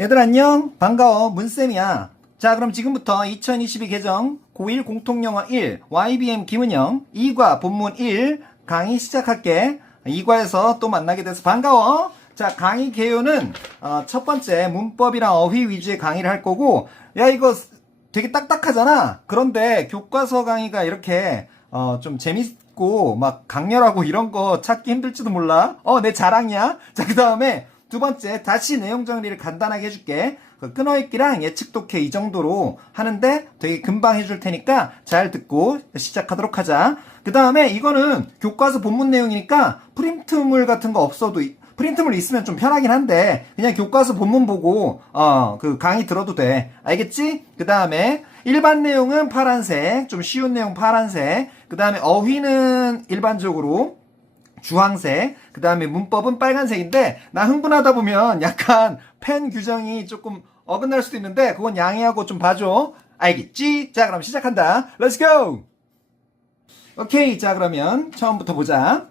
얘들 안녕 반가워 문쌤이야. 자 그럼 지금부터 2022 개정 고1 공통영어 1 YBM 김은영 2과 본문 1 강의 시작할게. 2과에서 또 만나게 돼서 반가워. 자 강의 개요는 첫 번째 문법이랑 어휘 위주의 강의를 할 거고, 야 이거 되게 딱딱하잖아. 그런데 교과서 강의가 이렇게 좀 재밌고 막 강렬하고 이런 거 찾기 힘들지도 몰라. 내 자랑이야. 자 그 다음에 두 번째, 다시 내용 정리를 간단하게 해줄게. 그 끊어읽기랑 예측 독해 이 정도로 하는데 되게 금방 해줄 테니까 잘 듣고 시작하도록 하자. 그 다음에 이거는 교과서 본문 내용이니까 프린트물 같은 거 없어도, 프린트물 있으면 좀 편하긴 한데 그냥 교과서 본문 보고 그 강의 들어도 돼. 알겠지? 그 다음에 일반 내용은 파란색, 좀 쉬운 내용 파란색. 그 다음에 어휘는 일반적으로 주황색, 그 다음에 문법은 빨간색인데 나 흥분하다 보면 약간 펜 규정이 조금 어긋날 수도 있는데 그건 양해하고 좀 봐줘. 알겠지? 자 그럼 시작한다. Let's go! 오케이, 자 그러면 처음부터 보자.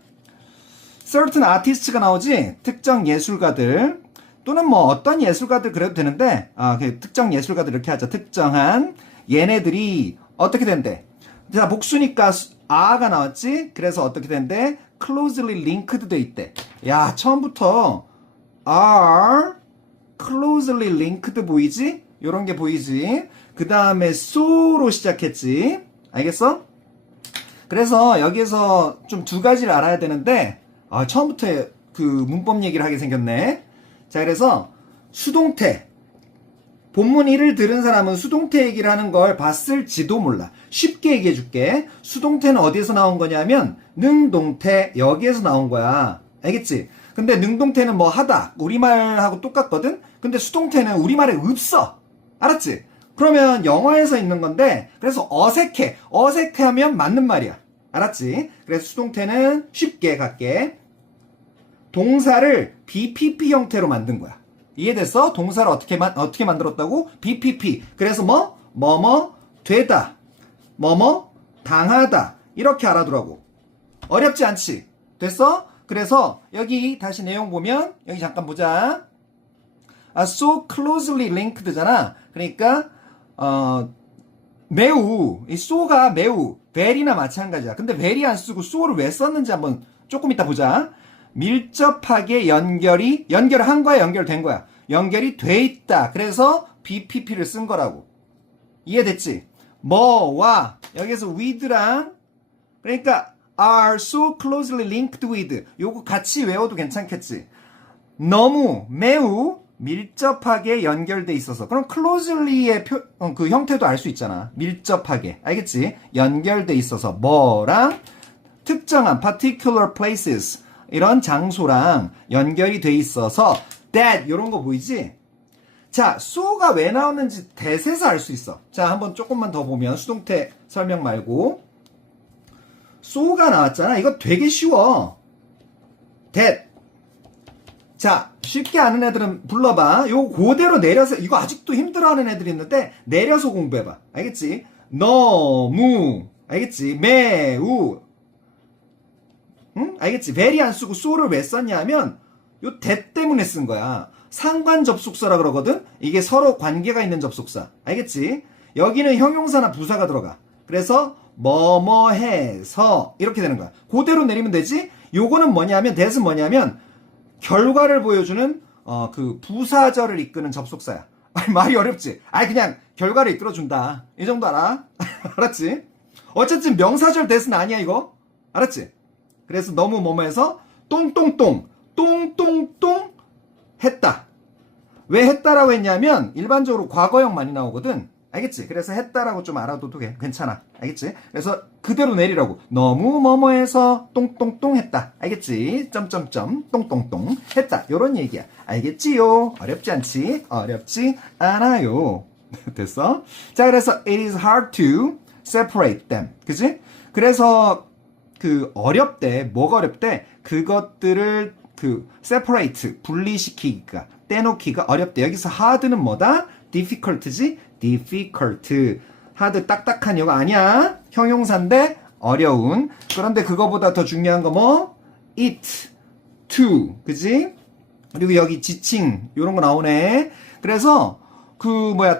certain artists가 나오지? 특정 예술가들 또는 뭐 어떤 예술가들 그래도 되는데 특정 예술가들 이렇게 하자. 특정한 얘네들이 어떻게 된대? 자 복수니까 아가 나왔지? 그래서 어떻게 된대? closely linked 돼 있대. 야 처음부터 are closely linked 보이지? 요런 게 보이지? 그 다음에 so로 시작했지? 알겠어? 그래서 여기에서 좀 두 가지를 알아야 되는데 처음부터 그 문법 얘기를 하게 생겼네. 자 그래서 수동태, 본문 1을 들은 사람은 수동태 얘기를 하는 걸 봤을지도 몰라. 쉽게 얘기해 줄게. 수동태는 어디에서 나온 거냐면 능동태, 여기에서 나온 거야. 알겠지? 근데 능동태는 뭐 하다, 우리말하고 똑같거든? 근데 수동태는 우리말에 없어. 알았지? 그러면 영어에서 있는 건데 그래서 어색해. 어색하면 맞는 말이야. 알았지? 그래서 수동태는 쉽게 갈게. 동사를 BPP 형태로 만든 거야. 이해됐어? 동사를 어떻게 만들었다고? BPP. 그래서 뭐뭐 되다, 뭐뭐 당하다, 이렇게 알아두라고. 어렵지 않지? 됐어? 그래서 여기 다시 내용 보면 여기 잠깐 보자. so closely linked잖아. 그러니까 매우, 이 so가 매우, very나 마찬가지야. 근데 very 안 쓰고 so를 왜 썼는지 한번 조금 이따 보자. 밀접하게 연결한 거야, 연결된 거야. 연결이 돼 있다. 그래서 BPP를 쓴 거라고. 이해됐지? 뭐와 여기서 with랑, 그러니까 are so closely linked with, 요거 같이 외워도 괜찮겠지? 너무, 매우 밀접하게 연결돼 있어서. 그럼 closely의 그 형태도 알 수 있잖아. 밀접하게. 알겠지? 연결돼 있어서 뭐랑 특정한 particular places, 이런 장소랑 연결이 돼 있어서 that, 이런 거 보이지? 자, so가 왜 나오는지 대세서 알 수 있어. 자, 한번 조금만 더 보면 수동태 설명 말고 so가 나왔잖아. 이거 되게 쉬워. that. 자, 쉽게 아는 애들은 불러봐. 요거 그대로 내려서, 이거 아직도 힘들어하는 애들이 있는데 내려서 공부해봐. 알겠지? 너무, 알겠지? 매우, 응? 알겠지? very 안 쓰고 so를 왜 썼냐면 요 that 때문에 쓴 거야. 상관 접속사라 그러거든? 이게 서로 관계가 있는 접속사. 알겠지? 여기는 형용사나 부사가 들어가. 그래서 뭐뭐 해서 이렇게 되는 거야. 그대로 내리면 되지? 요거는 뭐냐면 that은 뭐냐면 결과를 보여주는 그 부사절을 이끄는 접속사야. 말이 어렵지? 그냥 결과를 이끌어준다. 이 정도 알아? 알았지? 어쨌든 명사절 that은 아니야 이거. 알았지? 그래서 너무 뭐뭐해서 똥똥똥 했다. 왜 했다라고 했냐면 일반적으로 과거형 많이 나오거든. 알겠지? 그래서 했다라고 좀 알아둬도 괜찮아. 알겠지? 그래서 그대로 내리라고. 너무 뭐뭐해서 똥똥똥 했다. 알겠지? 점점점 똥똥똥 했다. 요런 얘기야. 알겠지요? 어렵지 않지? 어렵지 않아요. 됐어? 자, 그래서 it is hard to separate them. 그치? 그래서 그 어렵대. 뭐가 어렵대? 그것들을 separate, 분리시키기가, 떼놓기가 어렵대. 여기서 hard는 뭐다? difficult지? difficult. hard 딱딱한 이거 아니야. 형용사인데 어려운. 그런데 그거보다 더 중요한 거 뭐? it, to. 그지? 그리고 여기 지칭 요런 거 나오네. 그래서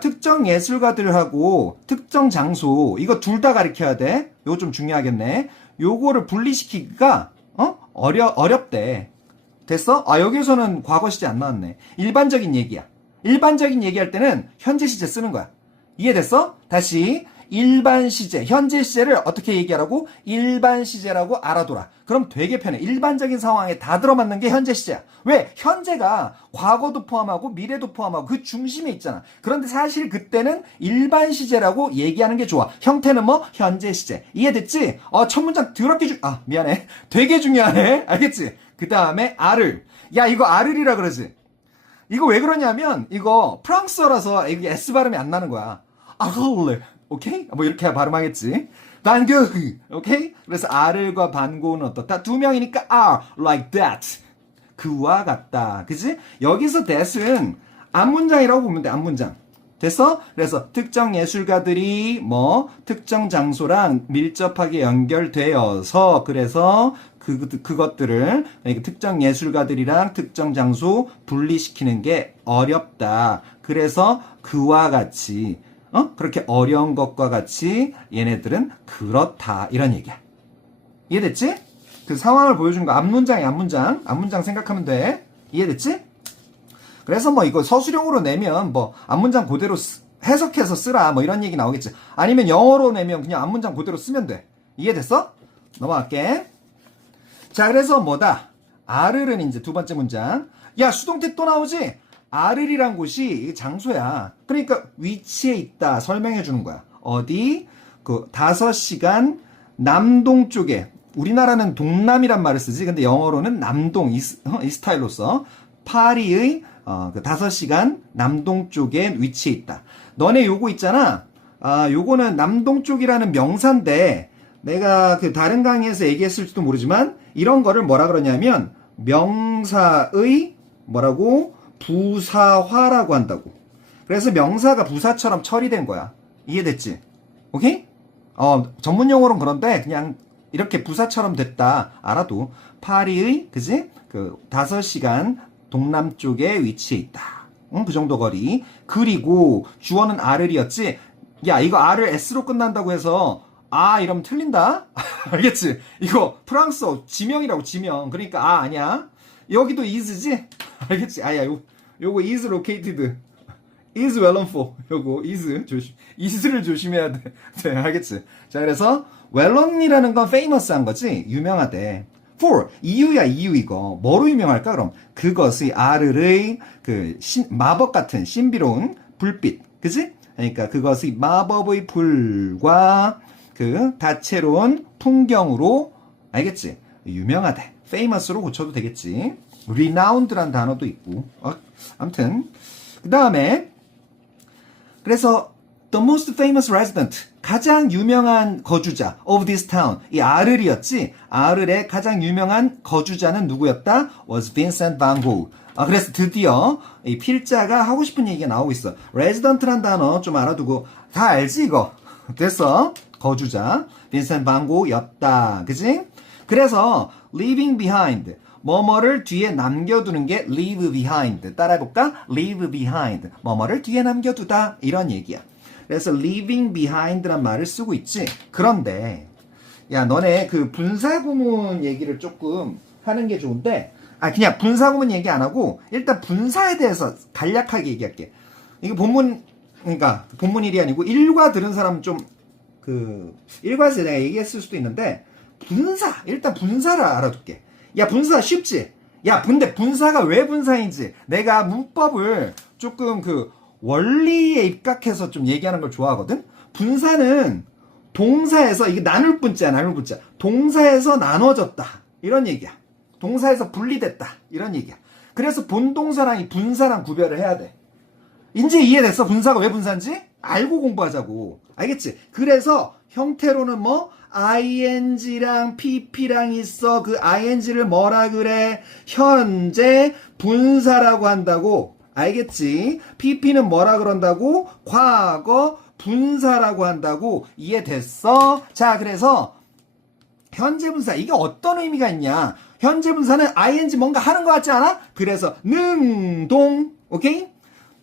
특정 예술가들하고 특정 장소 이거 둘 다 가리켜야 돼. 이거 좀 중요하겠네. 요거를 분리시키기가 어렵대. 됐어? 여기서는 과거 시제 안 나왔네. 일반적인 얘기야. 일반적인 얘기할 때는 현재 시제 쓰는 거야. 이해됐어? 다시 일반 시제, 현재 시제를 어떻게 얘기하라고? 일반 시제라고 알아둬라. 그럼 되게 편해. 일반적인 상황에 다 들어맞는 게 현재 시제야. 왜? 현재가 과거도 포함하고 미래도 포함하고 그 중심에 있잖아. 그런데 사실 그때는 일반 시제라고 얘기하는 게 좋아. 형태는 뭐? 현재 시제. 이해됐지? 첫 문장 더럽게 미안해. 되게 중요하네. 알겠지? 그 다음에 아를. 야, 이거 아를이라 그러지? 이거 왜 그러냐면 이거 프랑스어라서 이게 S 발음이 안 나는 거야. 아르. 오케이? 뭐 이렇게 발음하겠지. 반그. 오케이? 그래서 아를과 반고는 어떻다? 두 명이니까 are like that. 그와 같다. 그지? 여기서 that은 앞문장이라고 보면 돼. 앞문장. 됐어? 그래서 특정 예술가들이 특정 장소랑 밀접하게 연결되어서 그래서 그것들을 그러니까 특정 예술가들이랑 특정 장소 분리시키는 게 어렵다. 그래서 그와 같이 그렇게 어려운 것과 같이 얘네들은 그렇다. 이런 얘기야. 이해됐지? 그 상황을 보여준 거 앞문장이야. 앞문장 생각하면 돼. 이해됐지? 그래서 이거 서술형으로 내면 앞문장 그대로 해석해서 쓰라 이런 얘기 나오겠지. 아니면 영어로 내면 그냥 앞문장 그대로 쓰면 돼. 이해됐어? 넘어갈게. 자, 그래서 아르는 이제 두 번째 문장. 야, 수동태 또 나오지? 아르리란 곳이 장소야. 그러니까 위치에 있다 설명해 주는 거야. 어디? 5시간 남동쪽에. 우리나라는 동남이란 말을 쓰지. 근데 영어로는 남동 이 스타일로 써. 파리의 5시간 남동쪽에 위치해 있다. 너네 요거 있잖아. 요거는 남동쪽이라는 명사인데 내가 다른 강의에서 얘기했을지도 모르지만 이런 거를 뭐라 그러냐면 명사의 부사화라고 한다고. 그래서 명사가 부사처럼 처리된 거야. 이해됐지? 오케이? 전문 용어로는 그런데 그냥 이렇게 부사처럼 됐다 알아도 파리의 그지? 5시간 동남쪽에 위치해 있다. 그 정도 거리. 그리고 주어는 아를이었지. 야, 이거 아를 S로 끝난다고 해서 이러면 틀린다. 알겠지? 이거 프랑스어 지명이라고 지명. 그러니까 아니야. 여기도 is지? 알겠지? 요거 is located. is well known for. 요거 is를 조심해야 돼. 네, 알겠지? 자, 그래서 well known이라는 건 famous한 거지. 유명하대. for 이유야. 이유 이거 뭐로 유명할까? 그럼 그것의 아르의 마법 같은 신비로운 불빛. 그지? 그러니까 그것의 마법의 불과 다채로운 풍경으로 알겠지? 유명하대. famous로 고쳐도 되겠지. renowned란 단어도 있고. 아무튼 그 다음에 그래서 the most famous resident 가장 유명한 거주자 of this town 이 아를이었지. 아를의 가장 유명한 거주자는 누구였다? was Vincent van Gogh. 그래서 드디어 이 필자가 하고 싶은 얘기가 나오고 있어. resident란 단어 좀 알아두고 다 알지 이거. 됐어. 거주자 빈센트 반 고흐였다. 그지? 그래서 leaving behind 뭐뭐를 뒤에 남겨두는 게 leave behind. 따라해볼까? leave behind 뭐뭐를 뒤에 남겨두다 이런 얘기야. 그래서 leaving behind란 말을 쓰고 있지. 그런데 야, 너네 분사구문 얘기를 조금 하는 게 좋은데 그냥 분사구문 얘기 안 하고 일단 분사에 대해서 간략하게 얘기할게. 이게 그러니까 본문 1이 아니고 일과 들은 사람 좀 일과에서 내가 얘기했을 수도 있는데 일단 분사를 알아둘게. 야, 분사 쉽지? 야, 근데 분사가 왜 분사인지 내가 문법을 조금 원리에 입각해서 좀 얘기하는 걸 좋아하거든? 분사는 동사에서 이게 나눌 분자야. 동사에서 나눠졌다 이런 얘기야. 동사에서 분리됐다 이런 얘기야. 그래서 본동사랑 이 분사랑 구별을 해야 돼. 이제 이해됐어? 분사가 왜 분사인지? 알고 공부하자고. 알겠지? 그래서 형태로는 ing랑 pp랑 있어. 그 ing를 뭐라 그래? 현재 분사라고 한다고. 알겠지? pp는 뭐라 그런다고? 과거 분사라고 한다고. 이해됐어? 자, 그래서 현재 분사 이게 어떤 의미가 있냐? 현재 분사는 ing 뭔가 하는 것 같지 않아? 그래서 능동. 오케이?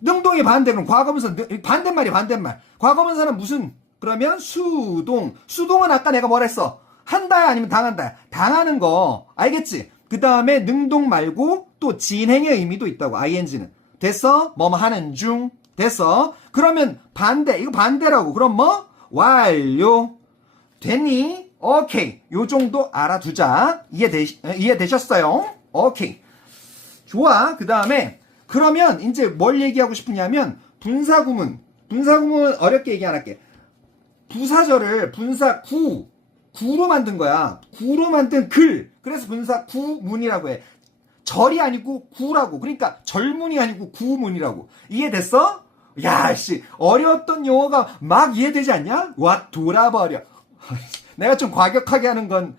능동 능동의 반대, 그럼 과거분사, 반대말이 반대말. 과거분사는 무슨, 그러면 수동. 수동은 아까 내가 뭐라 했어? 한다야 아니면 당한다야? 당하는 거. 알겠지? 그 다음에 능동 말고 또 진행의 의미도 있다고, ing는. 됐어? 뭐뭐 하는 중. 됐어? 그러면 반대, 이거 반대라고. 그럼 뭐? 완료. 됐니? 오케이. 요 정도 알아두자. 이해되셨어요? 오케이. 좋아. 그 다음에, 그러면 이제 뭘 얘기하고 싶으냐면, 분사구문. 분사구문 어렵게 얘기 안 할게. 부사절을 분사 구로 만든 거야. 구로 만든 글. 그래서 분사 구문이라고 해. 절이 아니고 구라고. 그러니까 절문이 아니고 구문이라고. 이해됐어? 야, 씨. 어려웠던 용어가 막 이해되지 않냐? 와, 돌아버려. 내가 좀 과격하게 하는 건,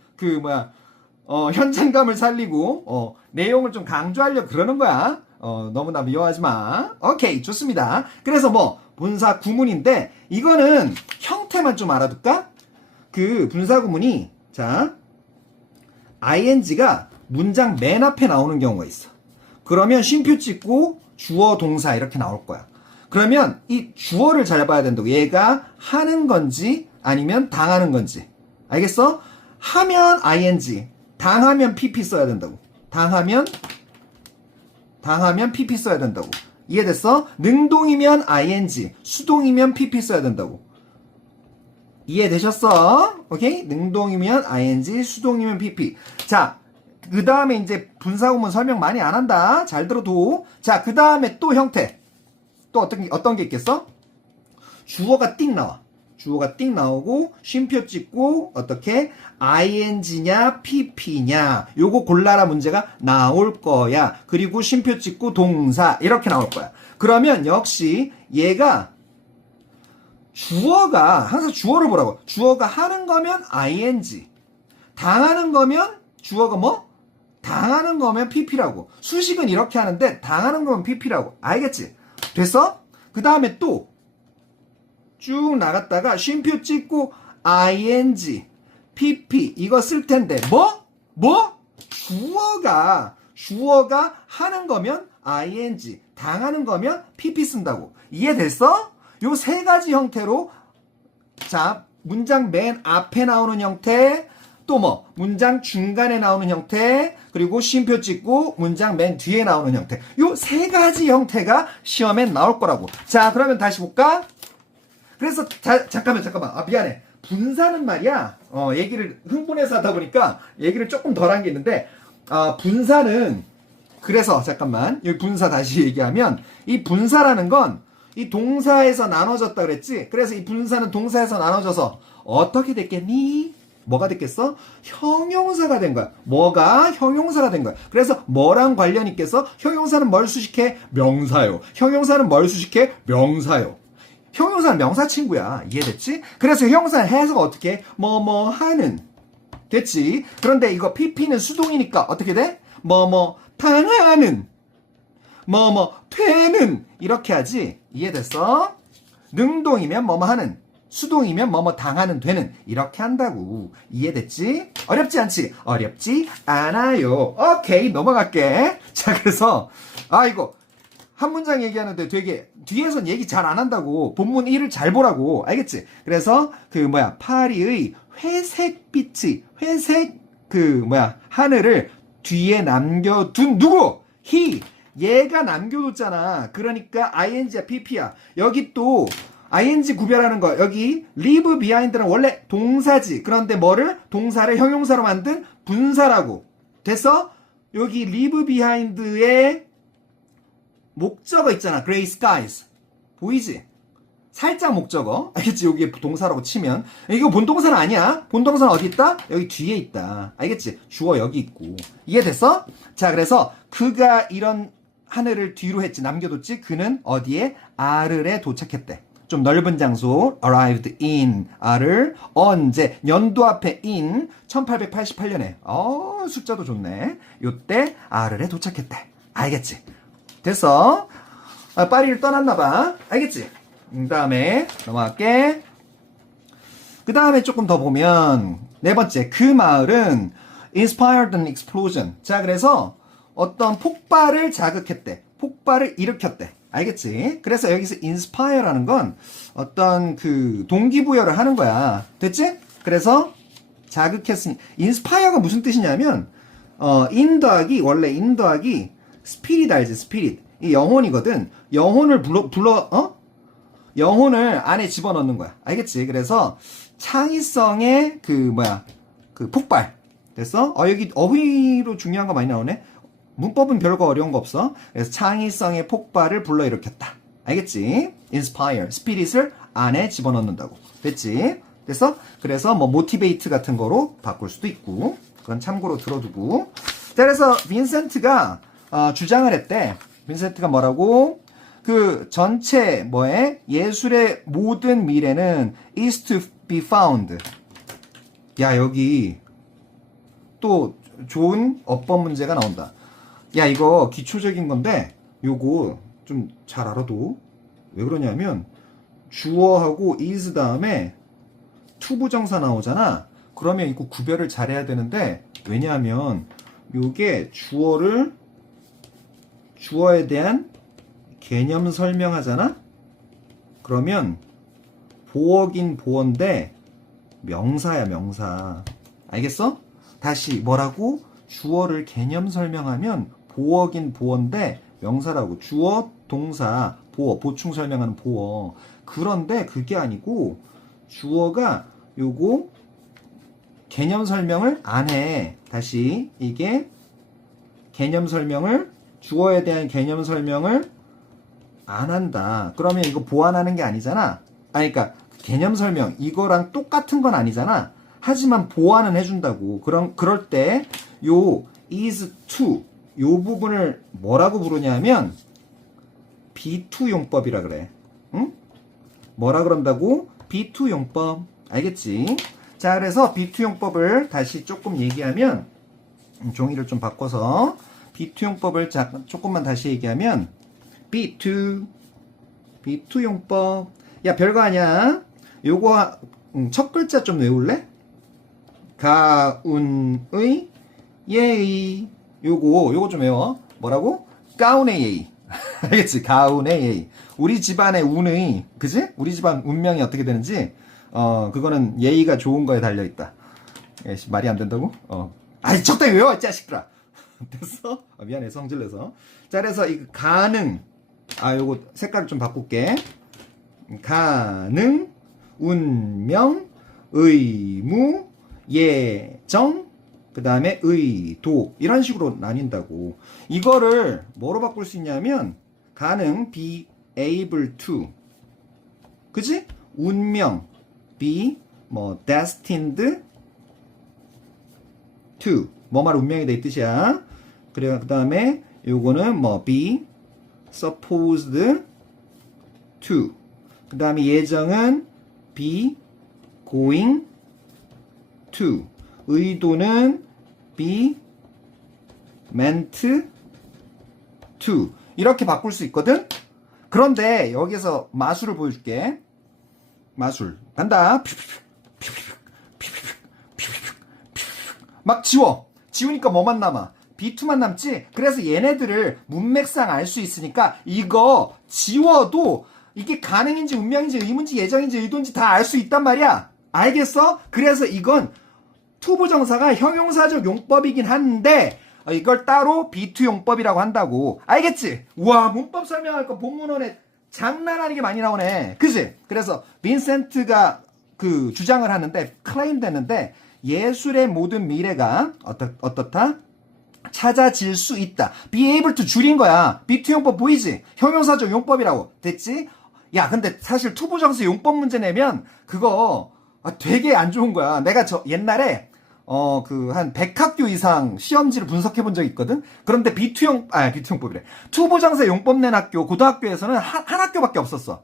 현장감을 살리고, 내용을 좀 강조하려고 그러는 거야. 너무나 미워하지 마. 오케이, 좋습니다. 그래서 분사 구문인데, 이거는 형태만 좀 알아둘까? 그 분사 구문이, 자, ing가 문장 맨 앞에 나오는 경우가 있어. 그러면 쉼표 찍고 주어, 동사 이렇게 나올 거야. 그러면 이 주어를 잘 봐야 된다고. 얘가 하는 건지 아니면 당하는 건지. 알겠어? 하면 ing, 당하면 pp 써야 된다고. 당하면 pp 써야 된다고. 이해됐어? 능동이면 ing, 수동이면 pp 써야 된다고. 이해되셨어? 오케이? 능동이면 ing, 수동이면 pp. 자, 그 다음에 이제 분사구문 설명 많이 안 한다. 잘 들어도. 자, 그 다음에 또 형태. 또 어떤 게 있겠어? 주어가 띵 나와. 주어가 띵 나오고, 쉼표 찍고, 어떻게? ing냐, pp냐. 요거 골라라 문제가 나올 거야. 그리고 쉼표 찍고 동사. 이렇게 나올 거야. 그러면 역시 얘가 주어가, 항상 주어를 보라고. 주어가 하는 거면 ing. 당하는 거면 주어가 뭐? 당하는 거면 pp라고. 수식은 이렇게 하는데 당하는 거면 pp라고. 알겠지? 됐어? 그 다음에 또 쭉 나갔다가 쉼표 찍고 ing, pp 이거 쓸 텐데 주어가 하는 거면 ing, 당하는 거면 pp 쓴다고. 이해됐어? 요 세 가지 형태로 자, 문장 맨 앞에 나오는 형태, 또 문장 중간에 나오는 형태, 그리고 쉼표 찍고 문장 맨 뒤에 나오는 형태. 요 세 가지 형태가 시험에 나올 거라고. 자, 그러면 다시 볼까? 그래서 잠깐만. 아, 미안해. 분사는 말이야. 얘기를 흥분해서 하다 보니까 얘기를 조금 덜 한 게 있는데, 분사는 그래서 잠깐만. 여기 분사 다시 얘기하면 이 분사라는 건 이 동사에서 나눠졌다 그랬지? 그래서 이 분사는 동사에서 나눠져서 어떻게 됐겠니? 뭐가 됐겠어? 형용사가 된 거야. 뭐가? 형용사가 된 거야. 그래서 뭐랑 관련이 있겠어? 형용사는 뭘 수식해? 명사요. 형용사는 뭘 수식해? 명사요. 형용사는 명사 친구야. 이해됐지? 그래서 형용사는 해석 어떻게 해? 하는. 됐지? 그런데 이거 pp는 수동이니까 어떻게 돼? 당하는. 되는. 이렇게 하지. 이해됐어? 능동이면 하는. 수동이면 당하는, 되는. 이렇게 한다고. 이해됐지? 어렵지 않지? 어렵지 않아요. 오케이, 넘어갈게. 자, 그래서 이거 한 문장 얘기하는데 되게 뒤에선 얘기 잘 안 한다고. 본문 1을 잘 보라고. 알겠지? 그래서 파리의 회색빛이, 하늘을 뒤에 남겨둔 누구? 얘가 남겨뒀잖아. 그러니까 ing야, pp야. 여기 또 ing 구별하는 거. 여기 leave behind는 원래 동사지. 그런데 동사를 형용사로 만든 분사라고. 됐어? 여기 leave behind의 목적어 있잖아. gray skies. 보이지? 살짝 목적어. 알겠지? 여기 동사라고 치면. 이거 본동사는 아니야. 본동사는 어디 있다? 여기 뒤에 있다. 알겠지? 주어 여기 있고. 이해됐어? 자, 그래서 그가 이런 하늘을 뒤로 했지. 남겨뒀지. 그는 어디에? 아르에 도착했대. 좀 넓은 장소. arrived in. 아를 언제? 연도 앞에 in. 1888년에. 숫자도 좋네. 요때 아르에 도착했대. 알겠지? 됐어? 파리를 떠났나봐. 알겠지? 그 다음에 넘어갈게. 그 다음에 조금 더 보면 네 번째, 그 마을은 inspired an explosion. 자, 그래서 어떤 폭발을 자극했대. 폭발을 일으켰대. 알겠지? 그래서 여기서 inspire라는 건 어떤 그 동기부여를 하는 거야. 됐지? 그래서 자극했으니 inspire가 무슨 뜻이냐면 in 더하기 원래 in 더하기 spirit 알지? spirit. 이 영혼이거든. 영혼을 영혼을 안에 집어넣는 거야. 알겠지? 그래서 창의성의 그 폭발. 됐어? 여기 어휘로 중요한 거 많이 나오네. 문법은 별거 어려운 거 없어. 그래서 창의성의 폭발을 불러일으켰다. 알겠지? inspire, spirit을 안에 집어넣는다고. 됐지? 됐어? 그래서 뭐 motivate 같은 거로 바꿀 수도 있고, 그건 참고로 들어두고. 자, 그래서 빈센트가 주장을 했대. 빈센트가 뭐라고? 그 전체 예술의 모든 미래는 is to be found. 야, 여기 또 좋은 어법 문제가 나온다. 야, 이거 기초적인 건데 요거 좀 잘 알아도. 왜 그러냐면 주어하고 is 다음에 투부정사 나오잖아. 그러면 이거 구별을 잘해야 되는데, 왜냐하면 요게 주어에 대한 개념 설명하잖아. 그러면 보어긴 보어인데 명사야, 명사. 알겠어? 다시 뭐라고? 주어를 개념 설명하면 보어긴 보어인데 명사라고. 주어, 동사, 보어, 보충 설명하는 보어. 그런데 그게 아니고 주어가 요거 개념 설명을 안 해. 다시 이게 개념 설명을, 주어에 대한 개념 설명을 안 한다. 그러면 이거 보완하는 게 아니잖아. 그러니까 개념 설명 이거랑 똑같은 건 아니잖아. 하지만 보완은 해준다고. 그럴 때 요 is to 요 부분을 뭐라고 부르냐면 be2 용법이라 그래. 응? 뭐라 그런다고? be2 용법. 알겠지? 자, 그래서 be2 용법을 다시 조금 얘기하면, 종이를 좀 바꿔서 be2 용법을 조금만 다시 얘기하면 be2 용법. 야, 별거 아니야. 요거 첫 글자 좀 외울래? 가운의 예의. 요거 좀 외워. 뭐라고? 가운의 예의. 알겠지? 가운의 예의. 우리 집안의 운의, 그지? 우리 집안 운명이 어떻게 되는지, 그거는 예의가 좋은 거에 달려있다. 말이 안 된다고? 아이, 적당히 외워, 이 자식들아. 됐어? 미안해, 성질내서. 자, 그래서 이 가능. 요거 색깔을 좀 바꿀게. 가능, 운명, 의무, 예정, 그 다음에 의도. 이런 식으로 나뉜다고. 이거를 뭐로 바꿀 수 있냐면, 가능, be able to. 그지? 운명, be, destined to. 말 운명이다 이 뜻이야. 그래, 그 다음에 요거는 be supposed to. 그 다음에 예정은 be going to. 의도는 be meant to. 이렇게 바꿀 수 있거든? 그런데 여기서 마술을 보여줄게. 마술. 간다. 막 지우니까 뭐만 남아? B2만 남지? 그래서 얘네들을 문맥상 알 수 있으니까 이거 지워도 이게 가능인지 운명인지 의문인지 예정인지 의도인지 다 알 수 있단 말이야. 알겠어? 그래서 이건 투부정사가 형용사적 용법이긴 한데 이걸 따로 B2 용법이라고 한다고. 알겠지? 우와, 문법 설명할 거 본문원에 장난 아니게 많이 나오네. 그치? 그래서 빈센트가 그 주장을 하는데, 클레임 되는데, 예술의 모든 미래가 어떻다? 찾아질 수 있다. be able to 줄인 거야. B2 용법 보이지? 형용사적 용법이라고. 됐지? 야, 근데 사실 투부정사 용법 문제 내면 그거 되게 안 좋은 거야. 내가 옛날에 한 100학교 이상 시험지를 분석해 본 적이 있거든? 그런데 B2 용법이래. 투부정사 용법 낸 학교, 고등학교에서는 한 학교밖에 없었어.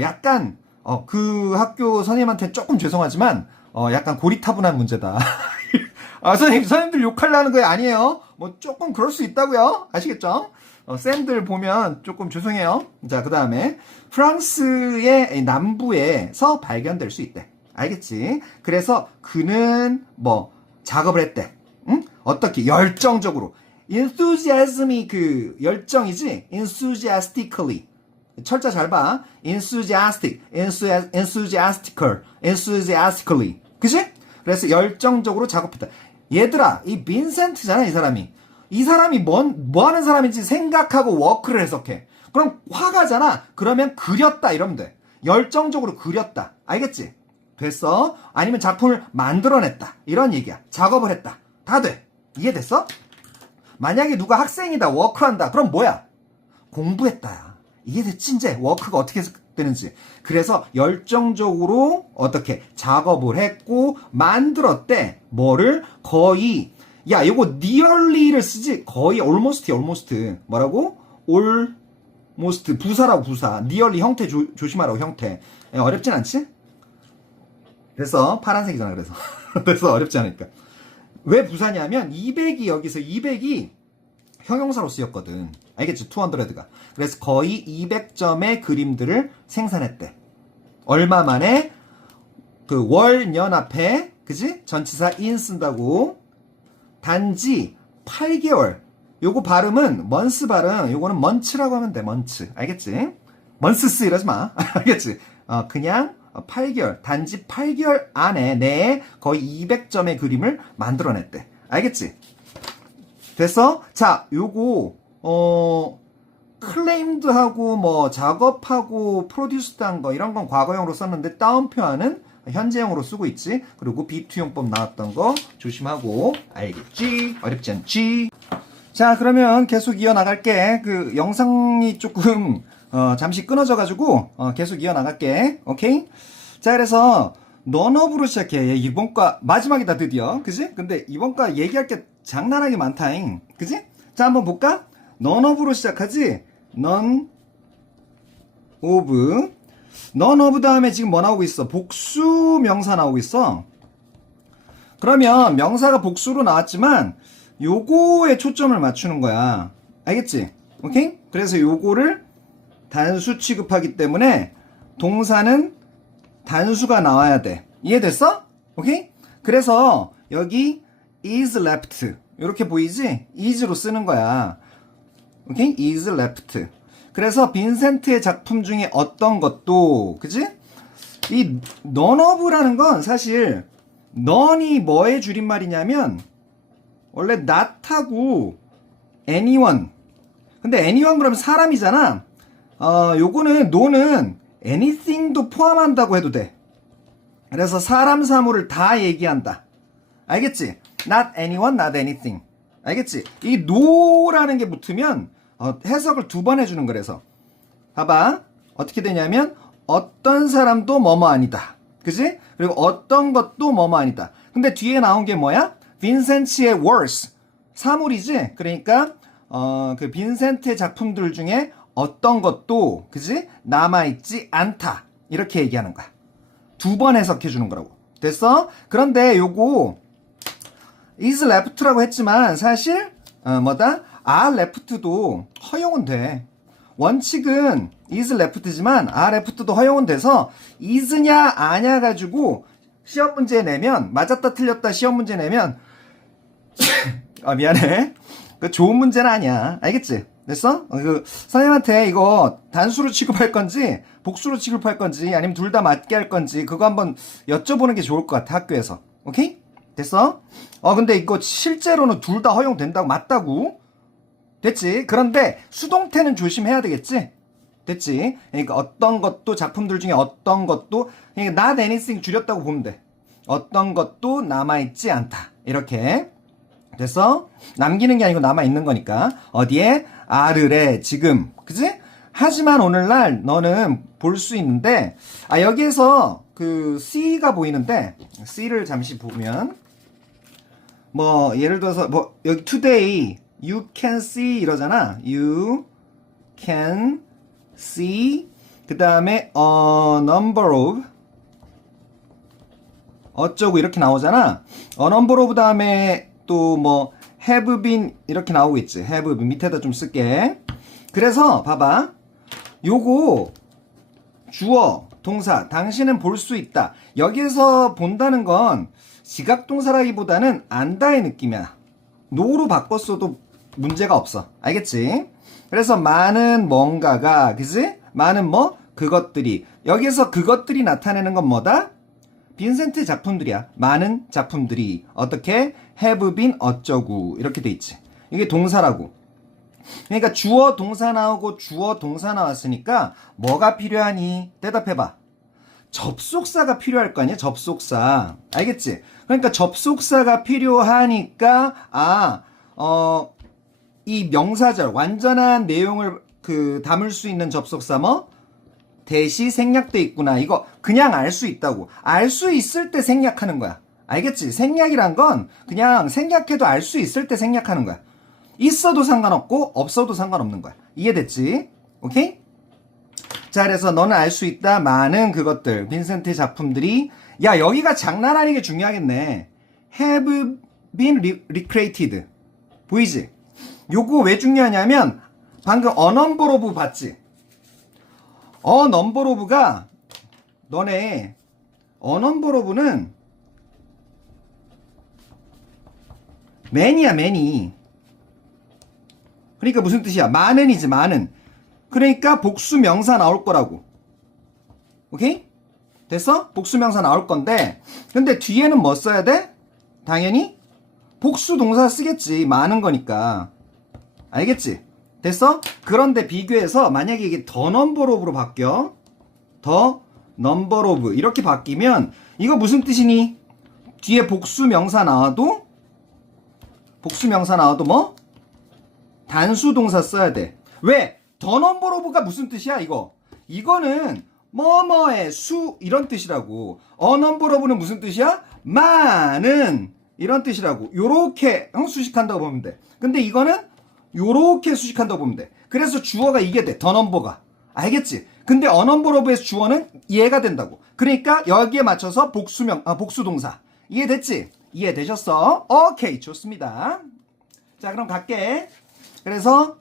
약간, 그 학교 선생님한테 조금 죄송하지만, 약간 고리타분한 문제다. 선생님들 욕하려는 거 아니에요? 조금 그럴 수 있다고요? 아시겠죠? 쌤들 보면 조금 죄송해요. 자, 그 다음에, 프랑스의 남부에서 발견될 수 있대. 알겠지? 그래서 그는 작업을 했대. 응? 어떻게? 열정적으로. enthusiasm이 그 열정이지. enthusiastically. 철자 잘 봐. enthusiastic, enthusiastical, enthusiastically. 그치? 그래서 열정적으로 작업했다. 얘들아, 이 빈센트잖아, 이 사람이. 이 사람이 뭐 하는 사람인지 생각하고 워크를 해석해. 그럼 화가잖아. 그러면 그렸다 이러면 돼. 열정적으로 그렸다. 알겠지? 됐어? 아니면 작품을 만들어냈다. 이런 얘기야. 작업을 했다. 다 돼. 이해됐어? 만약에 누가 학생이다. 워크한다. 그럼 뭐야? 공부했다야. 이해됐지? 이제 워크가 어떻게 되는지. 그래서 열정적으로 어떻게 작업을 했고 만들었대. 뭐를? 거의 야 이거 nearly를 쓰지? 거의 almost 뭐라고? almost 부사라고 부사. nearly 형태 조심하라고 형태. 어렵진 않지? 그래서 파란색이잖아. 그래서 그래서 어렵지 않으니까. 왜 부사냐면 200이 형용사로 쓰였거든. 알겠지? 200가. 그래서 거의 200점의 그림들을 생산했대. 얼마 만에? 그 월, 년 앞에 그지? 전치사 in 쓴다고. 단지 8개월. 요거 발음은 먼스 발음. 요거는 먼츠라고 하면 돼. 먼츠. 알겠지? 먼스스 이러지 마. 알겠지? 그냥 8개월. 단지 8개월 안에 내에 거의 200점의 그림을 만들어냈대. 알겠지? 됐어? 자, 요거 클레임드하고 뭐 작업하고 프로듀스드한 거 이런 건 과거형으로 썼는데 따옴표하는 현재형으로 쓰고 있지. 그리고 비투용법 나왔던 거 조심하고. 알겠지? 어렵지 않지? 자, 그러면 계속 이어나갈게. 그 영상이 조금 잠시 끊어져가지고 계속 이어나갈게. 오케이? 자, 그래서 넌업으로 시작해. 이번 과 마지막이다 드디어. 그지? 근데 이번 과 얘기할 게 장난하게 많다잉. 그지? 자, 한번 볼까? 넌업으로 시작하지? 넌 오브 다음에 지금 뭐 나오고 있어? 복수 명사 나오고 있어. 그러면 명사가 복수로 나왔지만 요거에 초점을 맞추는 거야. 알겠지? 오케이? 그래서 요거를 단수 취급하기 때문에 동사는 단수가 나와야 돼. 이해됐어? 오케이? 그래서 여기 is left 이렇게 보이지? is로 쓰는 거야. 오케이? is left. 그래서 빈센트의 작품 중에 어떤 것도 그지? 이 none of라는 건 사실 none이 뭐의 줄임말이냐면 원래 not하고 anyone. 근데 anyone 그러면 사람이잖아. 요거는 no는 anything도 포함한다고 해도 돼. 그래서 사람 사물을 다 얘기한다. 알겠지? not anyone, not anything. 알겠지? 이 no라는 게 붙으면 해석을 두 번 해주는 거라서. 봐봐. 어떻게 되냐면 어떤 사람도 뭐뭐 아니다. 그지? 그리고 어떤 것도 뭐뭐 아니다. 근데 뒤에 나온 게 뭐야? 빈센트의 works. 사물이지? 그러니까 그 빈센트의 작품들 중에 어떤 것도 그지? 남아있지 않다. 이렇게 얘기하는 거야. 두 번 해석해 주는 거라고. 됐어? 그런데 요거 is left라고 했지만 사실 뭐다? are left도 허용은 돼. 원칙은 is left지만 are left도 허용은 돼서 is냐 아냐 가지고 시험 문제 내면 맞았다 틀렸다 시험 문제 내면 미안해. 그 좋은 문제는 아니야. 알겠지? 됐어? 그 선생님한테 이거 단수로 취급할 건지 복수로 취급할 건지 아니면 둘 다 맞게 할 건지 그거 한번 여쭤보는 게 좋을 것 같아. 학교에서. 오케이? 됐어? 근데 이거 실제로는 둘 다 허용된다고 맞다고? 됐지? 그런데 수동태는 조심해야 되겠지? 됐지? 그러니까 어떤 것도 작품들 중에 어떤 것도 그러니까 not anything 줄였다고 보면 돼. 어떤 것도 남아있지 않다. 이렇게. 됐어? 남기는 게 아니고 남아있는 거니까. 어디에? 아르레 지금. 그지? 하지만 오늘날 너는 볼 수 있는데 여기에서 그 C가 보이는데 C를 잠시 보면 뭐 예를 들어서 뭐 여기 today you can see 이러잖아. you can see 그 다음에 a number of 어쩌고 이렇게 나오잖아. a number of 다음에 또 뭐 have been 이렇게 나오고 있지. have been 밑에다 좀 쓸게. 그래서 봐봐. 요거 주어 동사 당신은 볼 수 있다. 여기에서 본다는 건 지각동사라기보다는 안다의 느낌이야. no로 바꿨어도 문제가 없어. 알겠지? 그래서 많은 뭔가가, 그지? 많은 뭐? 그것들이. 여기서 그것들이 나타내는 건 뭐다? 빈센트 작품들이야. 많은 작품들이. 어떻게? have been 어쩌고. 이렇게 돼 있지. 이게 동사라고. 그러니까 주어 동사 나오고 주어 동사 나왔으니까 뭐가 필요하니? 대답해봐. 접속사가 필요할 거 아니야? 접속사. 알겠지? 그러니까 접속사가 필요하니까 이 명사절 완전한 내용을 담을 수 있는 접속사 뭐? 대시 생략돼 있구나. 이거 그냥 알 수 있다고. 알 수 있을 때 생략하는 거야. 알겠지? 생략이란 건 그냥 생략해도 알 수 있을 때 생략하는 거야. 있어도 상관없고 없어도 상관없는 거야. 이해됐지? 오케이? 자, 그래서 너는 알 수 있다. 많은 그것들. 빈센트의 작품들이. 야, 여기가 장난 아니게 중요하겠네. have been recreated. 보이지? 요거 왜 중요하냐면 방금 a number of 봤지? a number of가 너네 a number of는 many야 many. 그러니까 무슨 뜻이야? 많은이지 많은. 그러니까 복수 명사 나올 거라고. 오케이? 됐어? 복수 명사 나올 건데 근데 뒤에는 뭐 써야 돼? 당연히 복수 동사 쓰겠지. 많은 거니까. 알겠지? 됐어? 그런데 비교해서 만약에 이게 더 넘버 오브로 바뀌어. 더 넘버 오브 이렇게 바뀌면 이거 무슨 뜻이니? 뒤에 복수 명사 나와도 뭐? 단수 동사 써야 돼. 왜? 더 넘버 오브가 무슨 뜻이야 이거? 이거는 뭐뭐의 수 이런 뜻이라고. 어 넘버 오브는 무슨 뜻이야? 많은 이런 뜻이라고. 요렇게 수식한다고 보면 돼. 근데 이거는 요렇게 수식한다고 보면 돼. 그래서 주어가 이게 돼. 더 넘버가. 알겠지? 근데 어 넘버 오브에서 주어는 얘가 된다고. 그러니까 여기에 맞춰서 복수 동사. 이해됐지? 이해되셨어? 오케이, 좋습니다. 자, 그럼 갈게. 그래서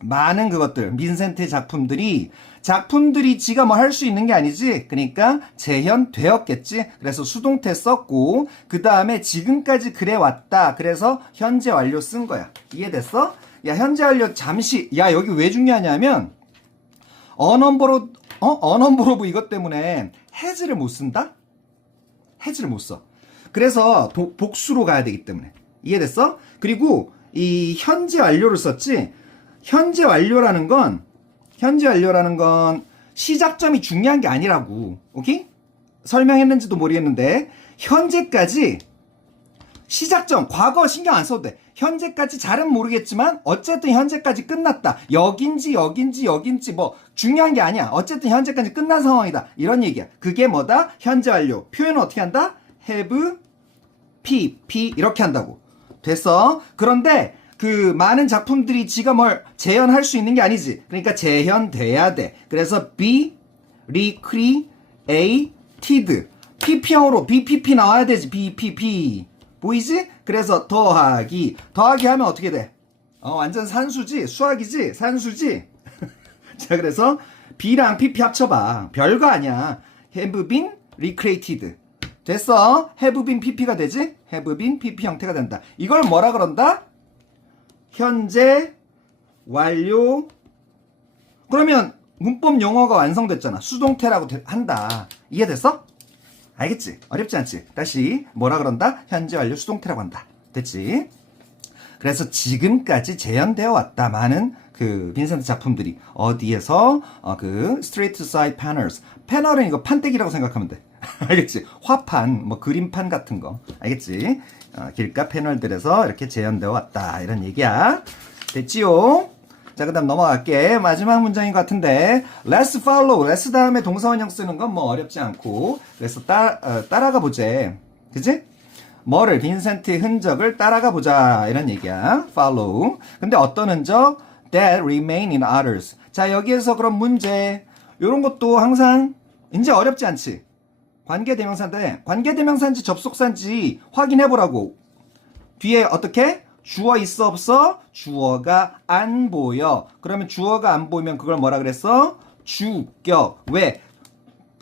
많은 그것들, 빈센트의 작품들이 지가 뭐 할 수 있는 게 아니지. 그러니까 재현되었겠지. 그래서 수동태 썼고 그 다음에 지금까지 그래 왔다. 그래서 현재 완료 쓴 거야. 이해됐어? 야, 현재 완료 잠시. 야, 여기 왜 중요하냐면 a number of 이것 때문에 has를 못 쓴다? has를 못 써. 그래서 복수로 가야 되기 때문에. 이해됐어? 그리고 이 현재 완료를 썼지. 현재 완료라는 건 시작점이 중요한 게 아니라고. 오케이? 설명했는지도 모르겠는데 현재까지 시작점, 과거 신경 안 써도 돼. 현재까지 잘은 모르겠지만 어쨌든 현재까지 끝났다. 여긴지 뭐 중요한 게 아니야. 어쨌든 현재까지 끝난 상황이다. 이런 얘기야. 그게 뭐다? 현재 완료. 표현은 어떻게 한다? have, p 이렇게 한다고. 됐어? 그런데 그 많은 작품들이 지가 뭘 재현할 수 있는 게 아니지. 그러니까 재현돼야 돼. 그래서 be recreated. pp형으로 bpp 나와야 되지. bpp. 보이지? 그래서 더하기 하면 어떻게 돼? 완전 산수지? 수학이지? 산수지? 자, 그래서 b랑 pp 합쳐봐. 별거 아니야. have been recreated. 됐어? have been pp가 되지? have been pp 형태가 된다. 이걸 뭐라 그런다? 현재 완료. 그러면 문법 용어가 완성됐잖아. 수동태라고 한다. 이해됐어? 알겠지? 어렵지 않지? 다시 뭐라 그런다? 현재 완료 수동태라고 한다. 됐지? 그래서 지금까지 재현되어 왔다. 많은 그 빈센트 작품들이 어디에서 그 스트레이트 사이드 패널스. 패널은 이거 판때기라고 생각하면 돼. 알겠지? 화판, 뭐 그림판 같은 거. 알겠지? 길가 패널들에서 이렇게 재현되어 왔다. 이런 얘기야. 됐지요? 자, 그 다음 넘어갈게. 마지막 문장인 것 같은데 let's follow. let's 다음에 동사원형 쓰는 건 뭐 어렵지 않고. 그래서 따라가 보재. 그치? 뭐를? 빈센트의 흔적을 따라가 보자. 이런 얘기야. follow. 근데 어떤 흔적? that remain in others. 자, 여기에서 그럼 문제. 요런 것도 항상 이제 어렵지 않지? 관계대명사인데 관계대명사인지 접속사인지 확인해보라고. 뒤에 어떻게? 주어 있어 없어? 주어가 안 보여. 그러면 주어가 안 보이면 그걸 뭐라 그랬어? 주격. 왜?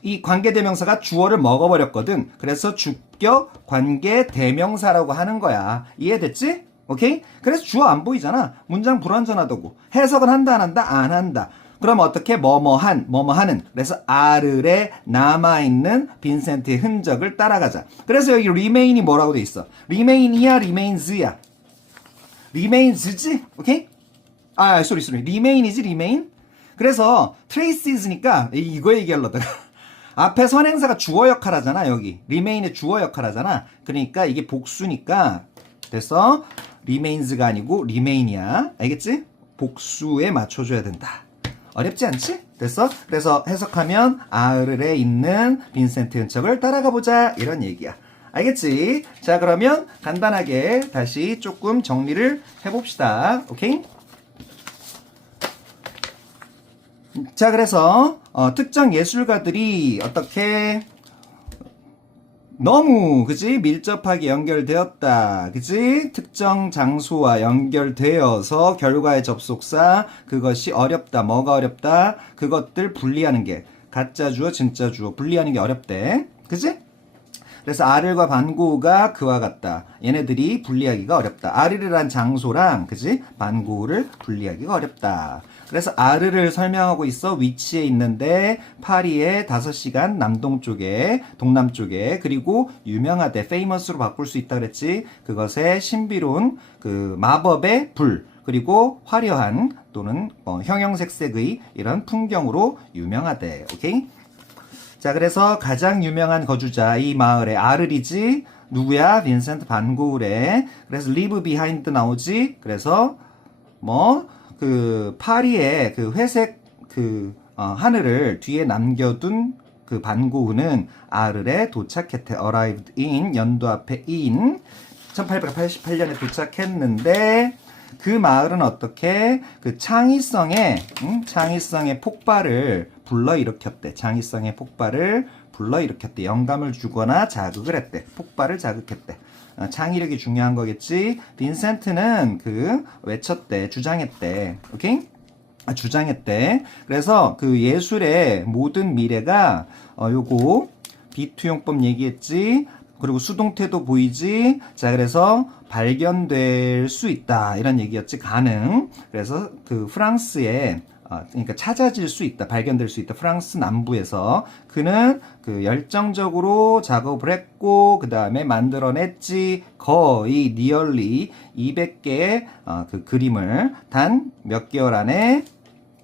이 관계대명사가 주어를 먹어버렸거든. 그래서 주격 관계대명사라고 하는 거야. 이해됐지? 오케이? 그래서 주어 안 보이잖아. 문장 불완전하다고. 해석은 한다, 안 한다? 안 한다. 그럼 어떻게? 뭐뭐한, 뭐뭐하는. 그래서 아르레 남아있는 빈센트의 흔적을 따라가자. 그래서 여기 remain이 뭐라고 돼 있어? remain이야, remains야? remains지? 오케이? sorry. remain이지, remain? 그래서 traces니까 이거 얘기하려다가 앞에 선행사가 주어 역할 하잖아, 여기. remain의 주어 역할 하잖아. 그러니까 이게 복수니까 됐어? remains가 아니고 remain이야. 알겠지? 복수에 맞춰줘야 된다. 어렵지 않지? 됐어? 그래서 해석하면 아르레 있는 빈센트 흔적을 따라가 보자 이런 얘기야. 알겠지? 자, 그러면 간단하게 다시 조금 정리를 해봅시다. 오케이? 자, 그래서 특정 예술가들이 어떻게 너무 그지 밀접하게 연결되었다 그지 특정 장소와 연결되어서 결과의 접속사 그것이 어렵다 뭐가 어렵다 그것들 분리하는 게 가짜 주어 진짜 주어 분리하는 게 어렵대 그지 그래서 아를과 반고우가 그와 같다 얘네들이 분리하기가 어렵다 아르르란 장소랑 그지 반고우를 분리하기가 어렵다 그래서 아르를 설명하고 있어 위치에 있는데 파리의 5시간 남동쪽에 동남쪽에 그리고 유명하대 famous로 바꿀 수 있다 그랬지 그것의 신비로운 그 마법의 불 그리고 화려한 또는 형형색색의 이런 풍경으로 유명하대 오케이 자 그래서 가장 유명한 거주자 이 마을의 아르리지 누구야 빈센트 반 고흐래 그래서 leave behind 나오지 그래서 그 파리의 그 회색 하늘을 뒤에 남겨둔 그 반고흐는 아르에 도착했대. arrived in 연도 앞에 in 1888년에 도착했는데 그 마을은 어떻게 그 창의성의 폭발을 불러일으켰대. 창의성의 폭발을 불러일으켰대. 영감을 주거나 자극을 했대. 폭발을 자극했대. 창의력이 중요한 거겠지. 빈센트는 외쳤대, 주장했대. 오케이? 주장했대. 그래서 그 예술의 모든 미래가 요거 비투용법 얘기했지. 그리고 수동태도 보이지. 자, 그래서 발견될 수 있다. 이런 얘기였지. 가능. 그래서 그 프랑스의 그러니까 찾아질 수 있다, 발견될 수 있다. 프랑스 남부에서 그는 그 열정적으로 작업을 했고 그 다음에 만들어냈지 거의 니얼리 200개의 그 그림을 단 몇 개월 안에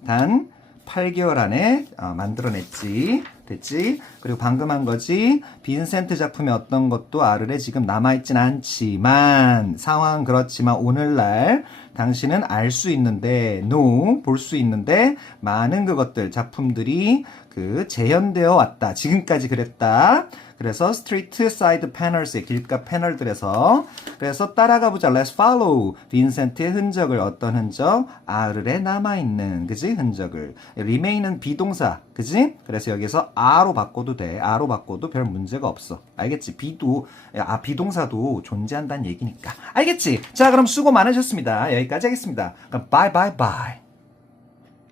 단 8개월 안에 만들어냈지. 됐지? 그리고 방금 한 거지. 빈센트 작품의 어떤 것도 아르레 지금 남아있진 않지만 상황은 그렇지만 오늘날 당신은 알 수 있는데 볼 수 있는데 많은 그것들 작품들이 재현되어 왔다. 지금까지 그랬다. 그래서 스트리트 사이드 패널스의 길가 패널들에서 그래서 따라가 보자. Let's follow 빈센트의 흔적을 어떤 흔적? 아르에 남아있는 그지? 흔적을 remain은 비동사 그지? 그래서 여기서 are로 바꿔도 돼. are로 바꿔도 별 문제가 없어. 알겠지? 비동사도 존재한다는 얘기니까. 알겠지? 자 그럼 수고 많으셨습니다. 여기까지 하겠습니다. 그럼 bye bye bye.